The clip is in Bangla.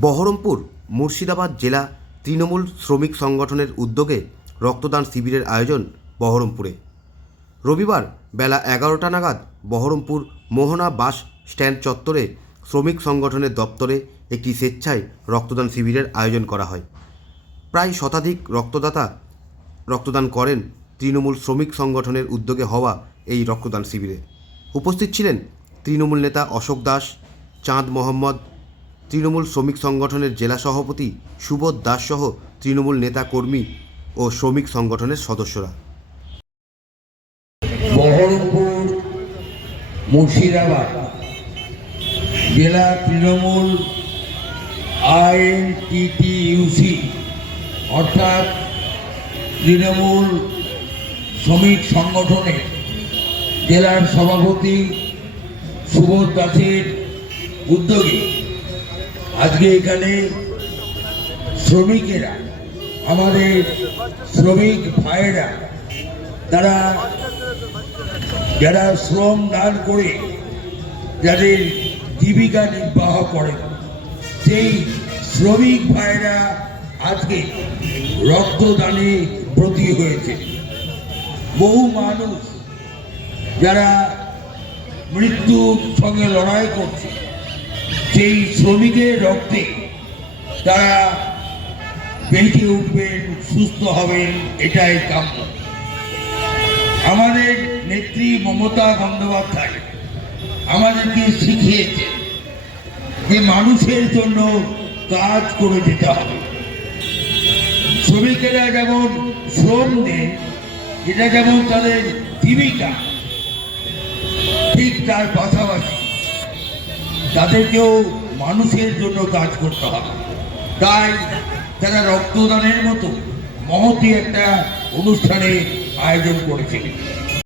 বহরমপুর মুর্শিদাবাদ জেলা তৃণমূল শ্রমিক সংগঠনের উদ্যোগে রক্তদান শিবিরের আয়োজন বহরমপুরে। রবিবার বেলা এগারোটা নাগাদ বহরমপুর মোহনা বাস স্ট্যান্ড চত্বরে শ্রমিক সংগঠনের দপ্তরে একটি স্বেচ্ছায় রক্তদান শিবিরের আয়োজন করা হয়। প্রায় শতাধিক রক্তদাতা রক্তদান করেন তৃণমূল শ্রমিক সংগঠনের উদ্যোগে হওয়া এই রক্তদান শিবিরে। উপস্থিত ছিলেন তৃণমূল নেতা অশোক দাস, চাঁদ মোহাম্মদ তৃণমূল শ্রমিক সংগঠনের জেলা সভাপতি সুবোধ দাস সহ তৃণমূল নেতা কর্মী ও শ্রমিক সংগঠনের সদস্যরা। বহরমপুর মুর্শিদাবাদ জেলা তৃণমূল আইএনটিটিইউসি, অর্থাৎ তৃণমূল শ্রমিক সংগঠনের জেলার সভাপতি সুবোধ দাসের উদ্যোগে আজকে এখানে শ্রমিকেরা, আমাদের শ্রমিক ভাইয়েরা, তারা যারা শ্রম দান করে যাদের জীবিকা নির্বাহ করেন, সেই শ্রমিক ভাইরা আজকে রক্তদানে ব্রতী হয়েছে। বহু মানুষ যারা মৃত্যুর সঙ্গে লড়াই করছে সেই শ্রমিকের রক্তে তারা বেঁচে উঠবেন সুস্থ হবেন, এটাই কাম্য। আমাদের নেত্রী মমতা বন্দ্যোপাধ্যায় আমাদেরকে শিখিয়েছে যে মানুষের জন্য কাজ করে যেতে হবে। শ্রমিকেরা যেমন শ্রম দেন এটা যেমন তাদের জীবিকা, ঠিক তার পাশাপাশি তাদেরকেও মানুষের জন্য কাজ করতে হবে তাই তারা রক্তদানের মতো মহতি একটা অনুষ্ঠানে আয়োজন করেছিলেন